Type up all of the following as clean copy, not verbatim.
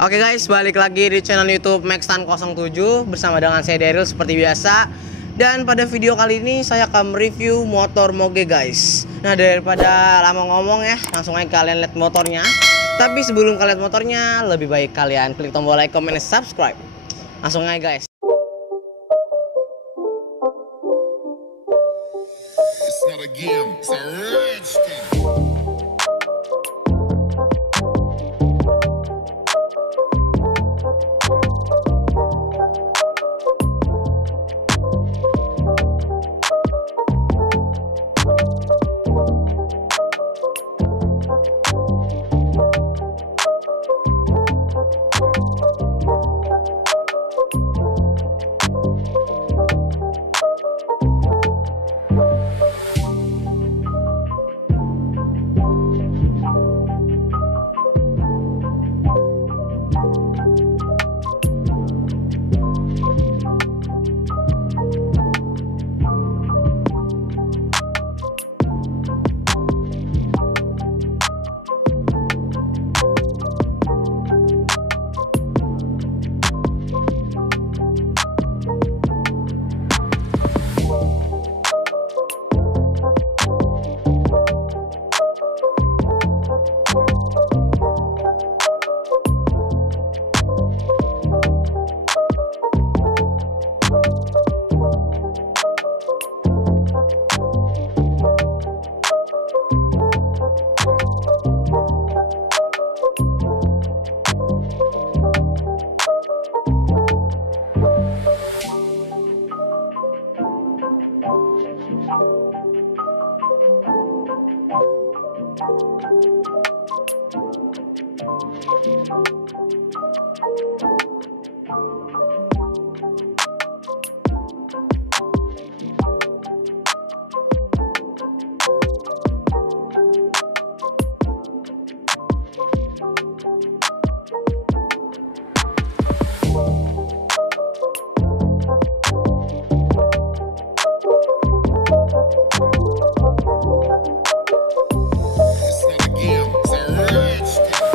Oke guys, balik lagi di channel YouTube Maxtan07 bersama dengan saya Daryl seperti biasa. Dan pada video kali ini saya akan mereview motor Moge guys. Nah, daripada lama ngomong ya, langsung aja kalian lihat motornya. Tapi sebelum kalian lihat motornya, lebih baik kalian klik tombol like, comment, dan subscribe. Langsung aja guys. It's not a game, it's a rich thing. It's not a game, it's a rich thing.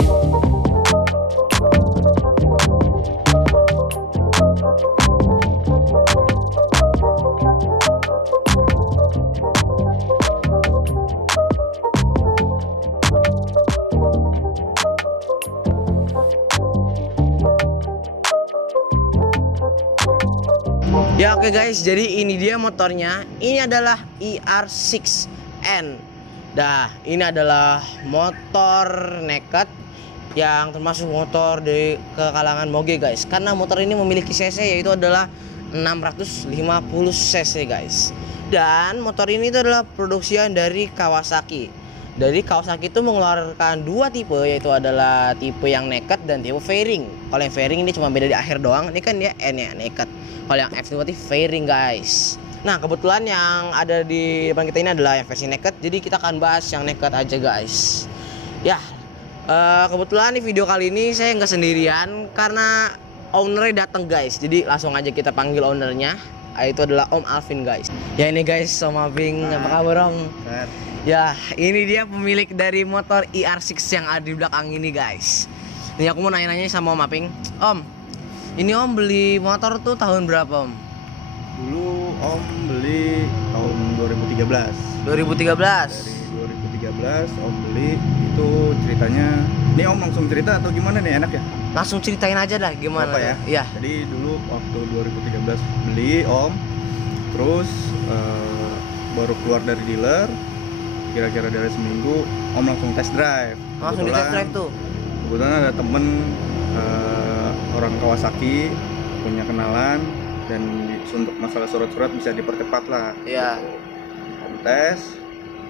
Ya oke guys, jadi ini dia motornya. Ini adalah ER6N. Dah, ini adalah motor naked yang termasuk motor di ke kalangan Moge guys. Karena motor ini memiliki cc yaitu adalah 650 cc guys. Dan motor ini itu adalah produksian dari Kawasaki. Dari Kawasaki itu mengeluarkan dua tipe, yaitu adalah tipe yang naked dan tipe fairing. Kalau yang fairing ini cuma beda di akhir doang. Ini kan dia N ya, naked. Kalau yang F itu berarti fairing guys. Nah, kebetulan yang ada di depan kita ini adalah yang versi naked. Jadi kita akan bahas yang naked aja guys. Ya, kebetulan di video kali ini saya nggak sendirian karena ownernya datang guys. Jadi langsung aja kita panggil ownernya. Itu adalah Om Alvin guys. Ya ini guys, Om Alvin, apa kabar Om? Ya, ini dia pemilik dari motor ER6 yang ada di belakang ini guys. Nih aku mau nanya-nanya sama Om Aping. Om, ini Om beli motor tuh tahun berapa Om? Dulu Om beli tahun 2013. 2013. Dari 2013 Om beli itu ceritanya. Ini Om langsung cerita atau gimana nih, enak ya? Langsung ceritain aja dah gimana Apa ya? Iya. Jadi dulu waktu 2013 beli Om, terus baru keluar dari dealer. Kira-kira dari seminggu Om langsung test drive. Langsung di test drive tuh. Kebetulan ada temen orang Kawasaki punya kenalan, dan untuk masalah surat-surat bisa dipercepat lah. Iya. Om tes,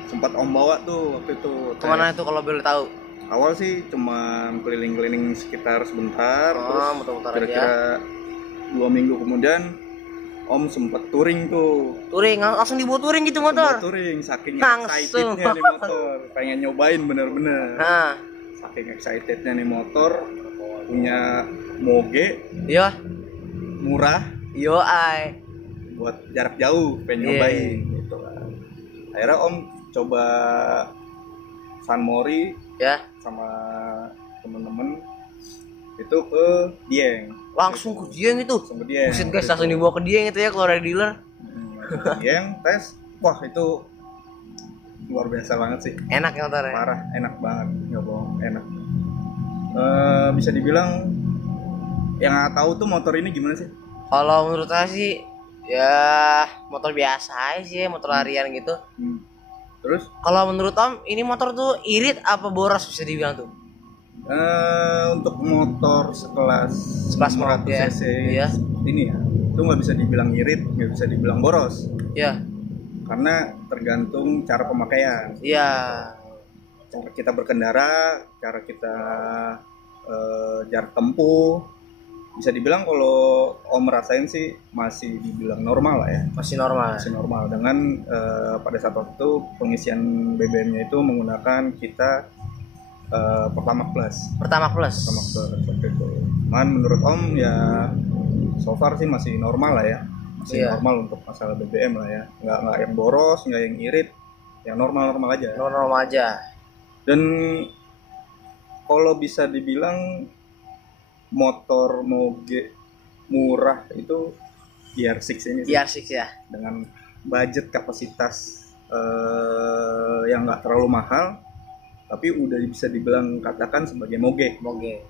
sempat Om bawa tuh waktu itu. Kemana itu kalau boleh tahu? Awal sih cuma keliling-keliling sekitar sebentar, terus muter-muter kira-kira 2 minggu kemudian Om sempet touring tuh. Touring, langsung dibawa touring gitu motor. Touring, saking Langsung. excitednya nih motor, pengen nyobain bener-bener. Nah, Saking excitednya nih motor, punya Moge, iya. murah, Yo ai. buat jarak jauh, pengen nyobain gitu kan. Akhirnya Om coba San Mori Ya. sama temen-temen itu ke Dieng. Langsung ke Dieng itu. Langsung ke Dieng. Buset guys, langsung dibawa ke Dieng itu ya kalau dari dealer. Langsung ke Dieng tes. Wah, itu luar biasa banget sih. Enak ya motornya. Parah, enak banget, nggak bohong, enak. Bisa dibilang yang nggak tahu tuh motor ini gimana sih? Kalau menurut saya sih ya motor biasa aja sih, motor harian gitu. Terus Kalau menurut Om, ini motor tuh irit apa boros bisa dibilang tuh? untuk motor sekelas Moge ya? 100 cc Iya. ini ya, itu nggak bisa dibilang irit, nggak bisa dibilang boros, Ya, karena tergantung cara pemakaian, iya. cara kita berkendara, cara kita jarak tempuh. Bisa dibilang kalau Om rasain sih masih dibilang normal lah ya, Masih normal. masih normal dengan pada saat waktu pengisian BBM-nya itu menggunakan kita Pertamax Plus. Pertamax Plus. Seperti itu. Cuman menurut Om ya so far sih masih normal lah ya, masih Iya. normal untuk masalah BBM lah ya, nggak yang boros, nggak yang irit, yang normal aja. Normal aja. Dan kalau bisa dibilang motor moge murah itu ER6 ini sih, ER6 ya. dengan budget kapasitas yang nggak terlalu mahal, tapi udah bisa dibilang katakan sebagai moge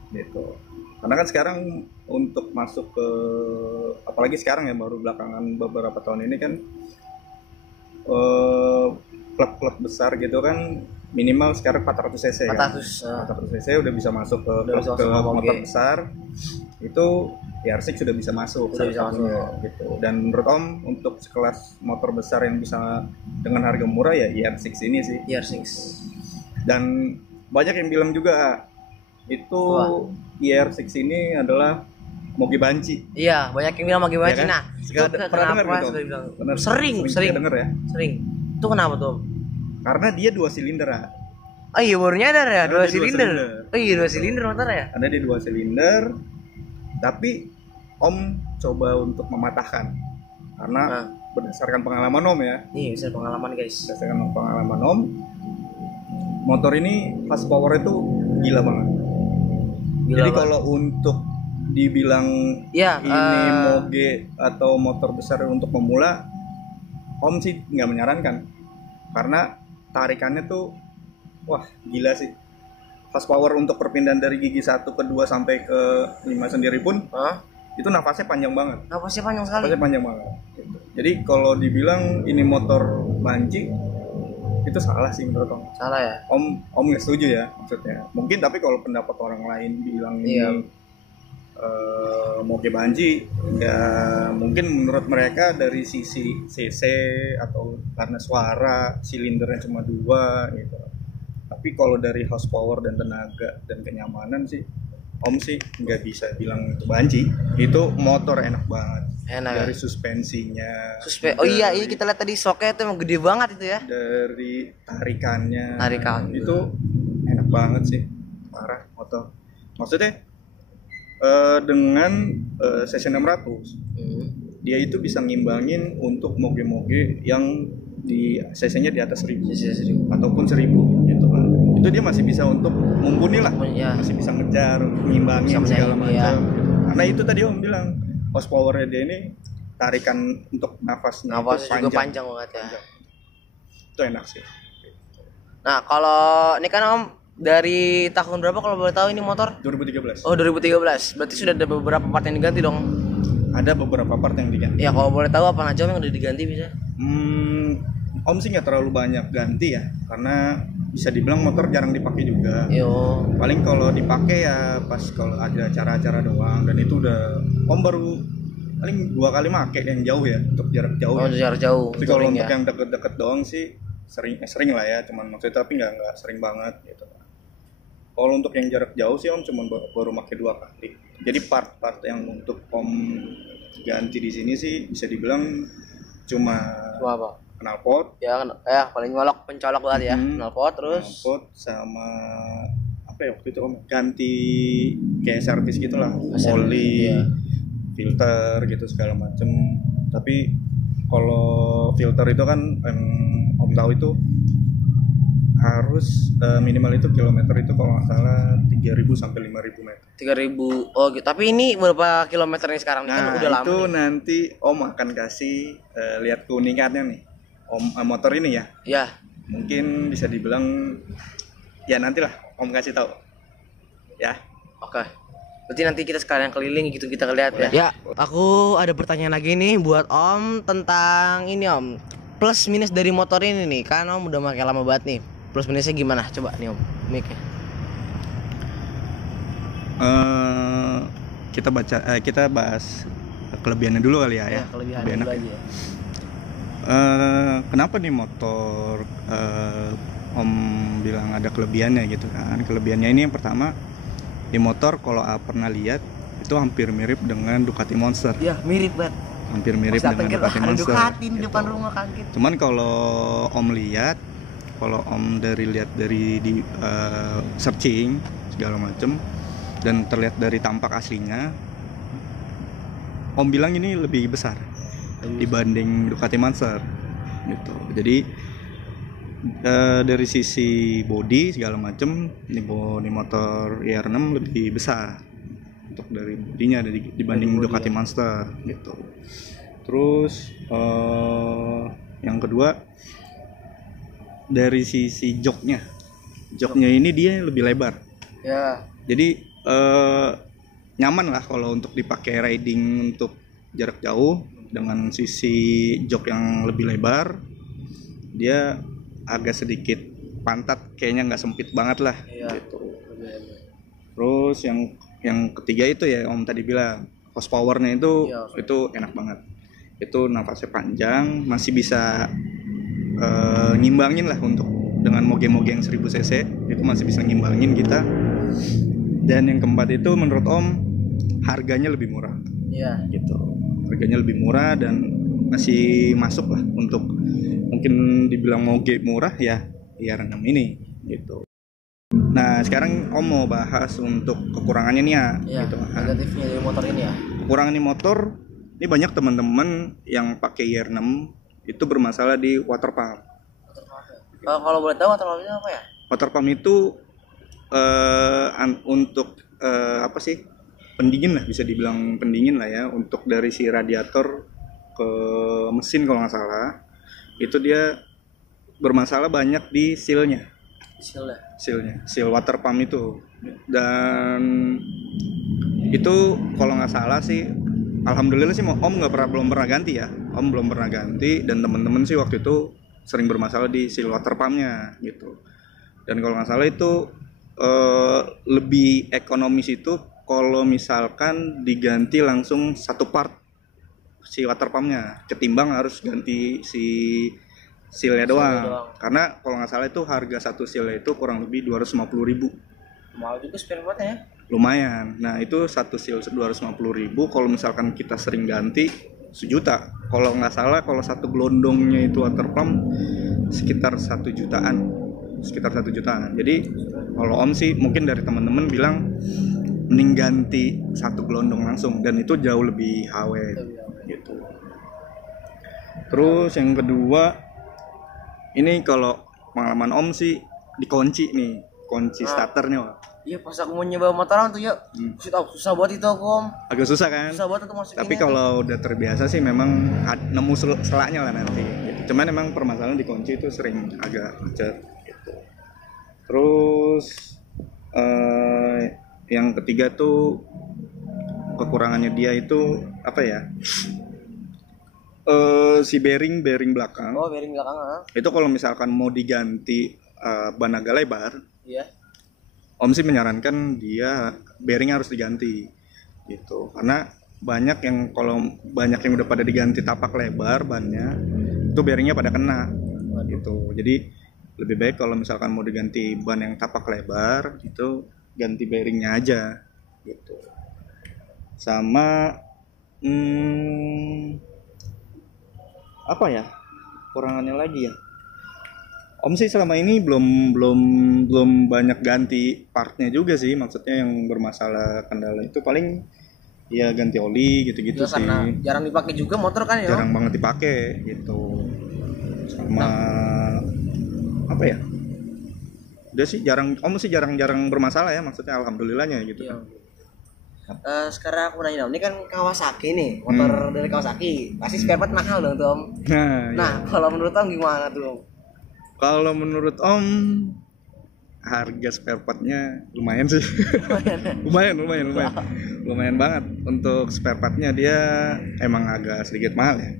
gitu. Karena kan sekarang untuk masuk ke, apalagi sekarang ya baru belakangan beberapa tahun ini kan klub-klub besar gitu kan minimal sekarang 400 cc 400. kan. 400 cc udah bisa masuk ke Udah bisa klub, ke masuk ke motor moge. besar. Itu ER6 sudah bisa masuk Sudah salah bisa satunya, gitu. Dan menurut Om untuk sekelas motor besar yang bisa dengan harga murah ya ER6 ini sih. ER6. Dan banyak yang bilang juga itu Wah. ER6 ini adalah moge banci. Iya, banyak yang bilang mau gimana Ya kan? Cina. Pernah dengar gitu? sudah bilang? Bener, Sering. denger ya. Sering. Itu kenapa tuh, Om? Karena dia 2 silinder. Oh iya, baru nyadar ya, Karena 2 dia 2 silinder. silinder. Oh iya, 2 silinder motor ya. Karena dia 2 silinder. Tapi Om coba untuk mematahkan. Karena Nah. berdasarkan pengalaman Om ya. Nih, bisa pengalaman guys. Berdasarkan pengalaman Om, motor ini horsepower itu gila banget. Gila Jadi banget. kalau untuk dibilang Ya, ini moge atau motor besar untuk pemula, Om sih nggak menyarankan, karena tarikannya tuh wah gila sih. Horsepower untuk perpindahan dari gigi 1 ke 2 sampai ke 5 sendiri pun hah? itu nafasnya panjang banget. Napasnya panjang sekali. Nafasnya panjang banget gitu. Jadi kalau dibilang ini motor banci itu salah sih menurut Om. Salah ya? Om nggak setuju ya maksudnya. Mungkin tapi kalau pendapat orang lain bilang ini Iya. moge banci ya mungkin menurut mereka dari sisi cc atau karena suara silindernya cuma 2 gitu. Tapi kalau dari horsepower dan tenaga dan kenyamanan sih Om sih nggak bisa bilang itu banci. Itu motor enak banget. Enak Dari ya? suspensinya. Oh iya, dari- ini kita lihat tadi soknya itu emang gede banget itu ya. dari tarikannya. Tarikan. Itu enak banget sih. Parah motor. Maksudnya dengan cc 600 dia itu bisa ngimbangin untuk moge-moge yang di cc-nya di atas 1000 ataupun 1000 gitu kan. Itu dia masih bisa untuk mumpuni lah. Ya. Masih bisa ngejar, ngimbangin Bisa segala menyaingi, macam. ya. Gitu. Karena itu tadi Om bilang horsepower-nya dia ini tarikan untuk nafasnya Nafas itu juga panjang banget ya. Itu enak sih. Nah, kalau ini kan Om dari tahun berapa kalau boleh tahu ini motor? 2013. Oh, 2013. Berarti sudah ada beberapa part yang diganti dong. Ada beberapa part yang diganti. Ya, kalau boleh tahu apa aja Om yang udah diganti bisa? Om sih nggak terlalu banyak ganti ya, karena bisa dibilang motor jarang dipakai juga. Yo. Paling kalau dipakai ya pas kalau ada acara-acara doang, dan itu udah Om baru paling 2 kali make yang jauh ya, untuk jarak jauh. Oh, Ya. jarak jauh. Tapi kalau touring untuk ya. yang deket-deket doang sih sering lah ya, cuman maksudnya tapi nggak sering banget gitu. Kalau untuk yang jarak jauh sih Om cuma baru make 2 kali. Jadi part-part yang untuk Om ganti di sini sih bisa dibilang cuma Wah, apa? knalpot, Ya kan paling pencolok banget ya. Knalpot terus knalpot sama apa ya waktu itu Om ganti kayak servis gitulah, oli, iya. filter gitu segala macem. Tapi kalau filter itu kan Om tahu itu harus minimal itu kilometer itu kalau nggak salah 3.000 sampai 5.000 meter. 3.000. Oh gitu. Tapi ini berapa kilometer nih sekarang? Kan Nah udah lama itu nih. nanti Om akan kasih lihat keunikannya nih Om, motor ini ya. Ya. Mungkin bisa dibilang ya nantilah Om kasih tahu ya. Oke. Berarti nanti kita sekalian keliling gitu kita lihat ya. Ya, aku ada pertanyaan lagi nih buat Om tentang ini Om. Plus minus dari motor ini nih. Kan Om udah pakai lama banget nih. Plus minusnya gimana? Coba nih Om. Mic-nya. Kita bahas kelebihannya dulu kali ya. Ya, kelebihannya dulu aja ya. Kenapa nih motor Om bilang ada kelebihannya gitu kan? Kelebihannya ini yang pertama, di motor kalau pernah lihat itu hampir mirip dengan Ducati Monster. Ya, mirip banget. Hampir mirip Pas dengan dateng Ducati ada Monster. Ducati di gitu. depan rumah kaget. Cuman kalau Om lihat, kalau Om lihat dari di searching segala macem dan terlihat dari tampak aslinya, Om bilang ini lebih besar dibanding Ducati Monster gitu. Jadi dari sisi bodi segala macem ini motor IR6 lebih besar untuk dari bodinya dibanding Ducati Monster gitu. Terus yang kedua dari sisi joknya ini dia lebih lebar. Ya. Jadi nyaman lah kalau untuk dipakai riding untuk jarak jauh dengan sisi jok yang lebih lebar. Dia agak sedikit pantat kayaknya nggak sempit banget lah gitu. Terus yang ketiga itu ya Om tadi bilang horsepower-nya itu enak banget. Itu nafasnya panjang, masih bisa ngimbangin lah untuk dengan moge-moge yang 1000 cc itu masih bisa ngimbangin kita. Dan yang keempat itu menurut Om harganya lebih murah. Iya. Gitu. Harganya lebih murah dan masih masuk lah untuk mungkin dibilang moge murah ya IR6 ini gitu. Nah, sekarang Om mau bahas untuk kekurangannya nih ya, gitu. Negatifnya dari motor ini ya. Kekurangan di motor ini banyak teman-teman yang pakai IR6 itu bermasalah di water pump. Kalau boleh tahu water pumpnya apa ya? Water pump itu untuk apa sih? Pendingin lah, bisa dibilang pendingin lah ya, untuk dari si radiator ke mesin kalau nggak salah. Itu dia bermasalah banyak di sealnya. Seal water pump itu. Dan itu kalau nggak salah sih, alhamdulillah sih Om belum pernah ganti ya. Om belum pernah ganti dan temen-temen sih waktu itu sering bermasalah di seal water pumpnya gitu. Dan kalau nggak salah itu lebih ekonomis itu kalau misalkan diganti langsung satu part si water pumpnya ketimbang harus ganti si sealnya doang. Karena kalau nggak salah itu harga satu sealnya itu kurang lebih 250.000. Mahal juga spare partnya ya. Lumayan. Nah itu satu seal 250.000. Kalau misalkan kita sering ganti 1 juta. Kalau nggak salah kalau satu gelondongnya itu water pump sekitar 1 jutaan. Jadi kalau Om sih mungkin dari teman-teman bilang mending ganti satu gelondong langsung dan itu jauh lebih awet gitu. Terus yang kedua ini kalau pengalaman Om sih dikunci nih, kunci starternya. Iya pas aku mau nyoba motoran tuh ya, susah buat itu aku Om. Agak susah kan? Susah buat itu masukin. Tapi kalau udah terbiasa sih memang nemu selaknya lah nanti. Gitu. Cuman emang permasalahan dikunci itu sering agak macet. Gitu. Terus yang ketiga tuh kekurangannya dia itu apa ya? Si bearing belakang. Oh, bearing belakang. Itu kalau misalkan mau diganti ban agak lebar, iya. Om sih menyarankan dia bearing harus diganti gitu. Karena banyak yang udah pada diganti tapak lebar bannya, itu bearingnya pada kena gitu. Jadi lebih baik kalau misalkan mau diganti ban yang tapak lebar itu ganti bearingnya aja gitu. Sama apa ya kurangannya lagi ya, Om sih selama ini belum banyak ganti partnya juga sih, maksudnya yang bermasalah kendala itu paling ya ganti oli gitu-gitu sih. Karena jarang dipakai juga motor kan ya. Jarang banget dipakai gitu. Sama apa ya, Dia sih Om sih jarang bermasalah ya, maksudnya alhamdulillahnya gitu. Iya. Sekarang aku nanya dong, ini kan Kawasaki nih, motor dari Kawasaki, pasti spare part mahal dong tuh Om. Nah, kalau menurut Om gimana tuh Om? Kalau menurut Om, harga spare partnya lumayan sih. lumayan banget. Untuk spare partnya dia emang agak sedikit mahal ya.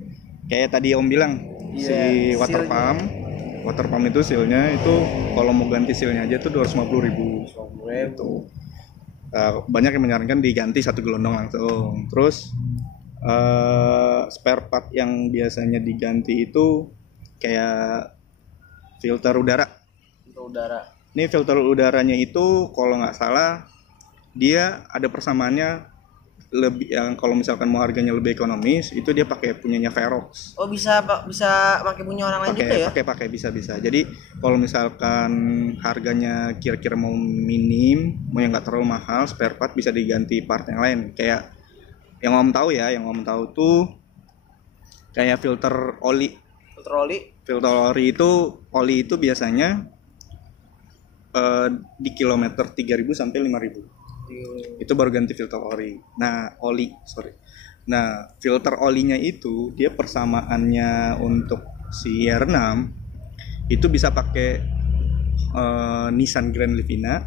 Kayak tadi Om bilang, si water pump itu sealnya itu kalau mau ganti sealnya aja tuh 250.000. Itu. Banyak yang menyarankan diganti satu gelondong langsung. Terus spare part yang biasanya diganti itu kayak filter udara. Ini filter udaranya itu kalau nggak salah dia ada persamaannya lebih, yang kalau misalkan mau harganya lebih ekonomis itu dia pakai punyanya Verox. Oh bisa pakai punya orang lain juga ya? Pakai bisa. Jadi kalau misalkan harganya kira-kira mau minim, mau yang nggak terlalu mahal, spare part bisa diganti part yang lain. Kayak yang Om tahu ya, tuh kayak filter oli. Filter oli itu biasanya di kilometer 3.000 sampai 5.000. Itu baru ganti filter oli. Nah, filter olinya itu dia persamaannya untuk si R6 itu bisa pakai Nissan Grand Livina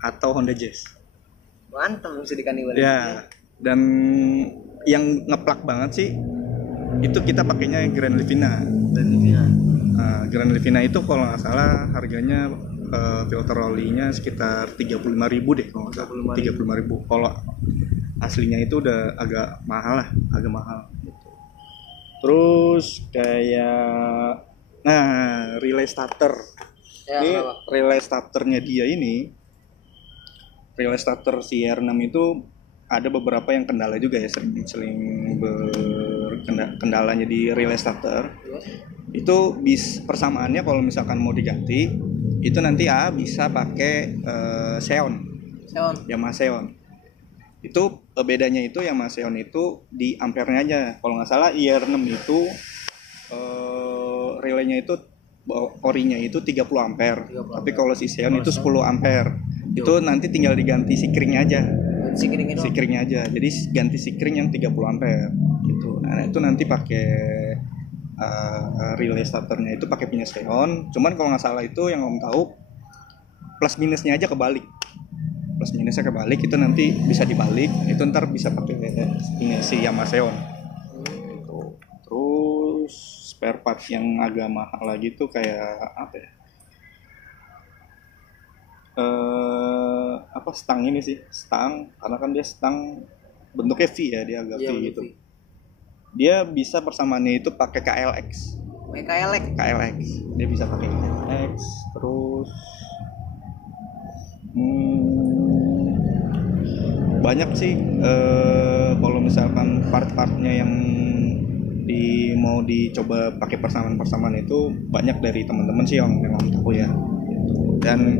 atau Honda Jazz. Mantap, bisa dikandil. Ya, dan yang ngeplak banget sih itu kita pakainya Grand Livina. Grand Livina itu kalau nggak salah harganya filter olinya sekitar 35.000 deh kalau nggak salah. 35.000. Kalau aslinya itu udah agak mahal gitu. Terus kayak relay starter. Ini relay starternya dia ini, relay starter si R6 itu ada beberapa yang kendala juga ya, sering kendalanya di relay starter. Itu persamaannya kalau misalkan mau diganti itu nanti bisa pakai Yamaha Xeon. Itu bedanya itu Yamaha Xeon itu di ampernya aja. Kalau nggak salah IR6 itu relaynya itu orinya itu 30 ampere. Tapi kalau si Xeon itu 10 ampere. Itu nanti tinggal diganti sikringnya aja. Sikringnya aja. Jadi ganti sikring yang 30 ampere gitu. Nah, itu nanti pakai relay starternya itu pakai punya Xeon. Cuman kalau nggak salah itu yang Om tahu plus minusnya aja kebalik. Plus minusnya kebalik itu nanti bisa dibalik. Itu ntar bisa pakai ini si Yamaha Xeon. Terus spare part yang agak mahal lagi tuh kayak apa ya? Stang ini sih, karena kan dia stang bentuknya V ya, dia agak V gitu. Dia bisa persamaannya itu pakai KLX. Dia bisa pakai KLX. Terus banyak sih kalau misalkan part-partnya yang mau dicoba pakai persamaan itu banyak dari teman-teman sih yang Om tahu ya. Dan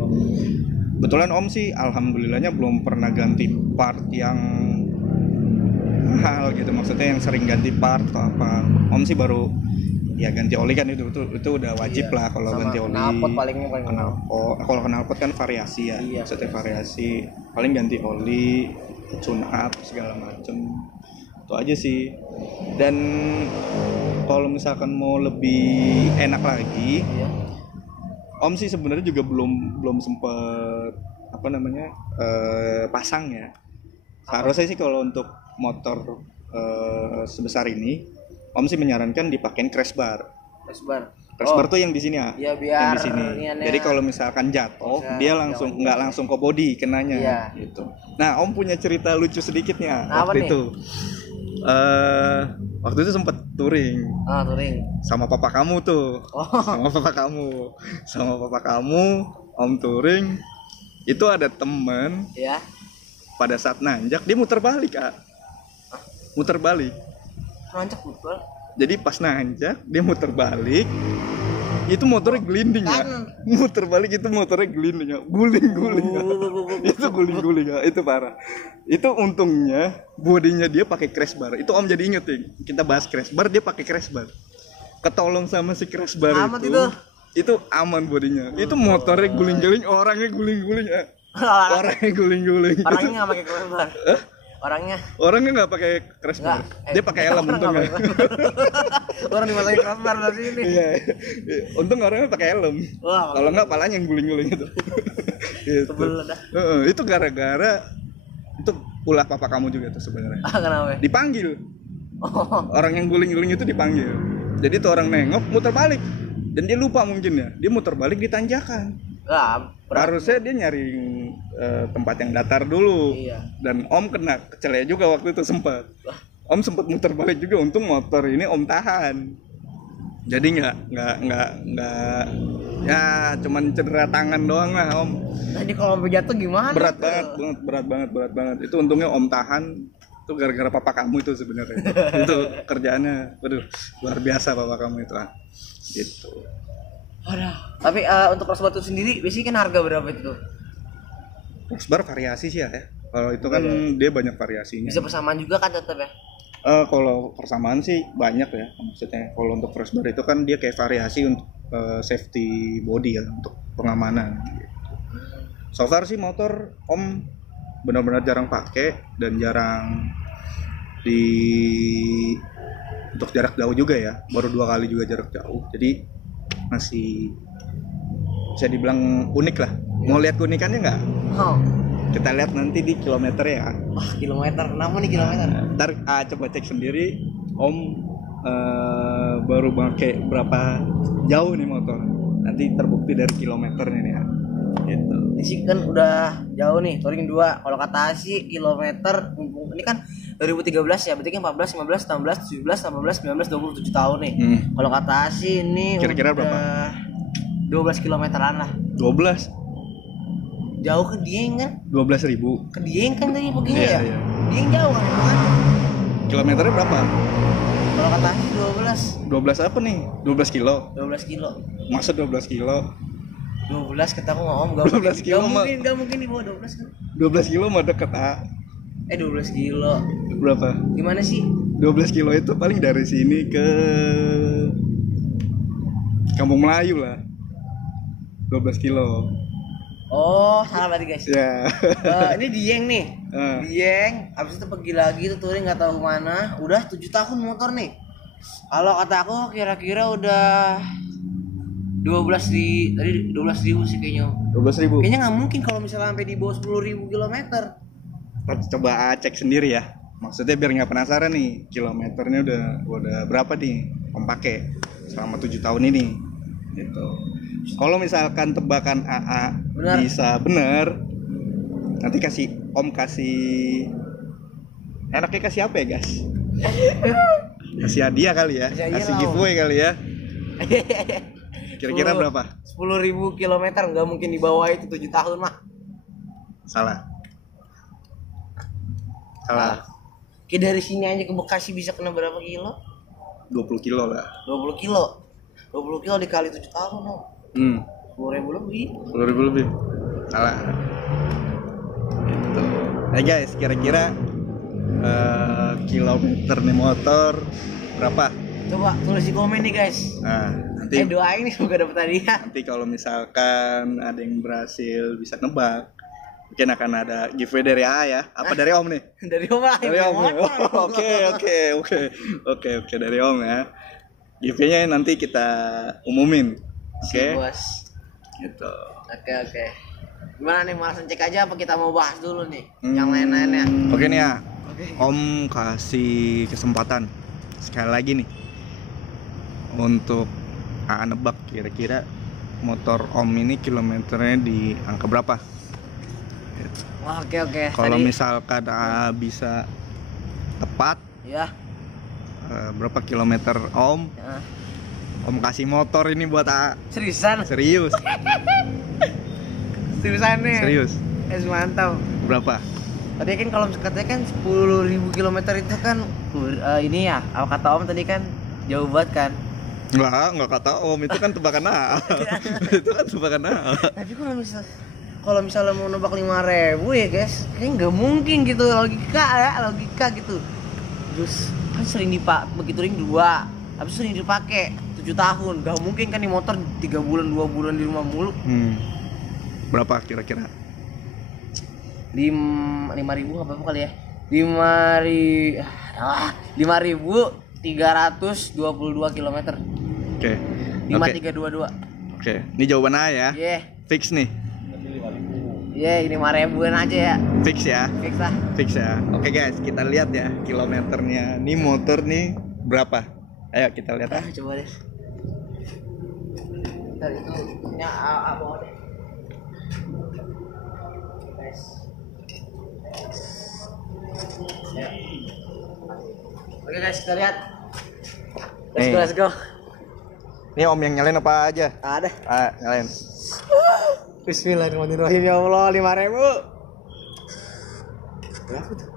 kebetulan Om sih alhamdulillahnya belum pernah ganti part yang mahal gitu, maksudnya yang sering ganti part atau apa. Om sih baru ya ganti oli kan itu udah wajib lah kalau ganti oli. Knalpot paling kalau knalpot kan variasi ya, maksudnya variasi. Paling ganti oli, tune up segala macem. Itu aja sih. Dan kalau misalkan mau lebih enak lagi, Om sih sebenarnya juga belum sempet pasang ya. Harusnya sih kalau untuk motor sebesar ini, Om sih menyarankan dipakein crash bar. Crash bar tuh yang di sini ya. Iya, biar yang di sini. Jadi kalau misalkan jatuh, dia nggak langsung ke body kenanya gitu. Nah, Om punya cerita lucu sedikitnya waktu itu. Waktu itu sempet touring. Sama papa kamu tuh. Sama papa kamu, Om touring. Itu ada temen. Ya. Pada saat nanjak dia muter balik, Kak. Nanjak betul. Jadi pas nanjak dia muter balik. Itu motornya gelinding ya. Muter balik itu motornya gelinding ya. Guling. Itu guling ya. Itu parah. Itu untungnya bodinya dia pakai crash bar. Itu Om jadi inget ya. Kita bahas crash bar, dia pakai crash bar. Ketolong sama si crash bar itu. itu aman bodinya. Itu motornya guling-guling, orangnya guling-guling ya. Orangnya guling-guling. Orangnya nggak pakai crossbar. Orangnya nggak pakai crossbar. Dia pakai helm untungnya. Orang dimasukin crossbar dari sini. Iya. Untung orangnya pakai helm. Kalau nggak palanya yang guling-guling itu. Gitu. Itu gara-gara itu ulah papa kamu juga tuh sebenarnya. Kenapa? Dipanggil. Orang yang guling-guling itu dipanggil. Jadi tuh orang nengok muter balik dan dia lupa mungkin ya. Dia muter balik di tanjakan. Harusnya dia nyari tempat yang datar dulu. Iya. Dan Om kena kecelea juga waktu itu sempat. Om sempat muter balik juga, untung motor ini Om tahan. Jadi nggak ya cuman cedera tangan doang lah Om. Tadi kalau sampai jatuh gimana? Berat banget. Itu untungnya Om tahan. Itu gara-gara papa kamu itu sebenarnya. Itu kerjaannya, waduh luar biasa papa kamu itu gitu. Tapi untuk crossbar itu sendiri biasanya kan harga berapa itu? Crossbar variasi sih ya. Kalau itu kan dia banyak variasinya. Bisa persamaan juga kan tetap ya? Kalau persamaan sih banyak ya. Maksudnya kalau untuk crossbar itu kan dia kayak variasi untuk safety body ya, untuk pengamanan gitu. So far sih motor Om benar-benar jarang pakai dan jarang untuk jarak jauh juga ya, baru 2 kali juga jarak jauh, jadi masih bisa dibilang unik lah. Mau lihat keunikannya nggak? Kita lihat nanti di kilometer ya. Kilometer, kenapa nih kilometer? Ntar coba cek sendiri Om baru pakai berapa jauh nih motor, nanti terbukti dari kilometernya nih ya gitu. Ini sih kan udah jauh nih, touring 2. Kalau kata sih kilometer, ini kan 2013 ya, berarti kan 14, 15, 16, 17, 18, 19, 27 tahun nih. Kalau kata sih ini kira-kira berapa? 12 kilometeran lah. 12? Jauh ke Dieng kan? 12.000. Ke Dieng kan tadi perginya ya? Iya. Dieng jauh kan? Kilometernya berapa? Kalau kata sih 12. 12 apa nih? 12 kilo? 12 kilo. Masa 12 kilo? 12 kata aku ngomong, 12 kilo gak mungkin di bawah 12 kan? 12 kilo mah deket 12 kilo. Berapa? Gimana sih? 12 kilo itu paling dari sini ke Kampung Melayu lah. 12 kilo. Oh, salah berarti guys. Ya. Ini Dieng nih. Dieng, habis itu pergi lagi tuh touring nggak tahu kemana. Udah 7 tahun motor nih. Kalau kata aku kira-kira udah 12.000 sih kayaknya. 12.000. Kayaknya nggak mungkin kalau misalnya sampai di bawah 10.000 kilometer. Coba cek sendiri ya. Maksudnya biar nggak penasaran nih, kilometernya udah berapa nih Om pakai selama 7 tahun ini. Gitu. Kalau misalkan tebakan AA bisa bener, nanti Om kasih enaknya kasih apa ya guys? Kasih hadiah kali ya, kasih giveaway kali ya. Kira-kira berapa? 10.000 kilometer, nggak mungkin di bawah itu 7 tahun mah. Salah. Kayak dari sini aja ke Bekasi bisa kena berapa kilo? 20 kilo lah. 20 kilo dikali 7 tahun loh. 10.000 lebih. 10.000 lebih. Salah. Gitu. Guys, kira-kira kilometer nih motor berapa? Coba tulis di komen nih guys. Nah, nanti doain nih semoga dapat hadiah. Nanti kalau misalkan ada yang berhasil bisa nebak, mungkin akan ada giveaway dari A ya. Apa dari Om nih? Dari Om lah. Dari Om. Oke, dari Om ya. Giveaway-nya nanti kita umumin. Oke. Bos. Gitu. Oke. Gimana nih, langsung cek aja apa kita mau bahas dulu nih yang lain-lainnya? Oke nih ya. Om kasih kesempatan sekali lagi nih untuk nebak kira-kira motor Om ini kilometernya di angka berapa? Gitu. Oke. Kalau misalkan bisa tepat, ya. Berapa kilometer Om? Ya. Om kasih motor ini buat A. Seriusan? Serius. Seriusan nih? Serius. Mantap. Berapa? Tadi kan kalau katanya kan 10.000 kilometer itu kan ini ya, kata Om tadi kan jauh banget kan? Enggak kata Om, itu kan tebakan A. Itu kan tebakan A. Tapi kalau misalnya mau nebak 5.000 ya guys, kayaknya nggak mungkin gitu, logika gitu. Terus kan sering begitu ring 2, habis sering dipakai 7 7 tahun. Gak mungkin kan nih motor 3 bulan 2 bulan di rumah mulu. Berapa kira-kira? 5.000 apa kali ya? 5.322 km. Oke. 5322. Oke. Ini jawaban A ya. Iya. Fix nih. Iya, ini 5.000-an aja ya. Fix ya. Fix lah. Fix ya. Oke guys, kita lihat ya kilometernya. Nih motor nih berapa? Ayo kita lihat ya. Coba deh. Ntar itu ini bawa deh. Guys. Ya. Oke guys, kita lihat. Let's go. Ini Om yang nyalain apa aja? Ada. Nyalain. Bismillahirrahmanirrahim. Ya Allah, 5.000. Berapa tuh?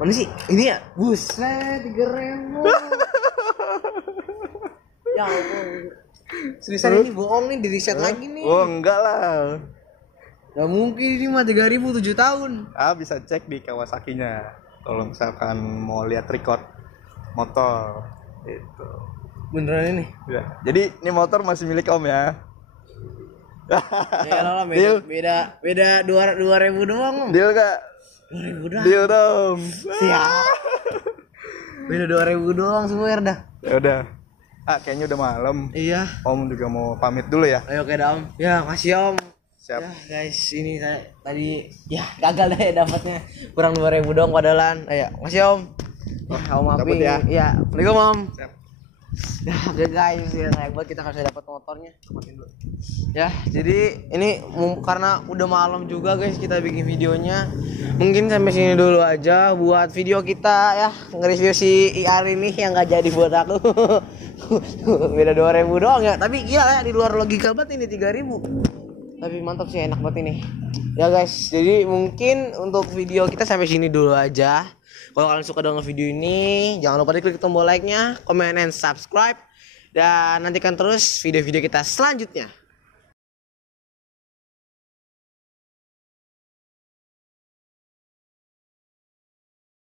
Mana sih? Ini ya? Buset, 3.000. Ya Allah. Seriusan ini bohong nih, di reset lagi nih. Oh, enggak lah. Gak mungkin ini mah 3.000 7 tahun. Bisa cek di Kawasaki-nya. Kalau misalkan mau lihat record motor itu. Beneran ini? Ya. Jadi ini motor masih milik Om ya. Ya lah, beda 2.000 doang, Om. Deal gak? 2.000 doang. Deal dong. Siap. Beda 2.000 doang semua dah. Ya udah. Kayaknya udah malam. Iya. Om juga mau pamit dulu ya. Ayo ke Om. Ya, makasih Om. Siap. Ya guys, ini saya tadi ya gagal deh dapatnya. Kurang 2.000 doang padalan. Ayo, makasih Om. Ya, Om Dapet Api. ya. Iya, Assalamualaikum Om. Siap. Ya, oke guys, ya hebat kita harus dapat motornya. Ya, jadi ini karena udah malam juga guys kita bikin videonya. Mungkin sampai sini dulu aja buat video kita ya, nge-review si IR ini yang gak jadi buat aku. Beda 2.000 doang ya, tapi gila ya di luar logika banget ini 3.000. Tapi mantap sih, enak banget ini. Ya guys, jadi mungkin untuk video kita sampai sini dulu aja. Kalau kalian suka dengan video ini, jangan lupa diklik tombol like-nya, comment and subscribe, dan nantikan terus video-video kita selanjutnya.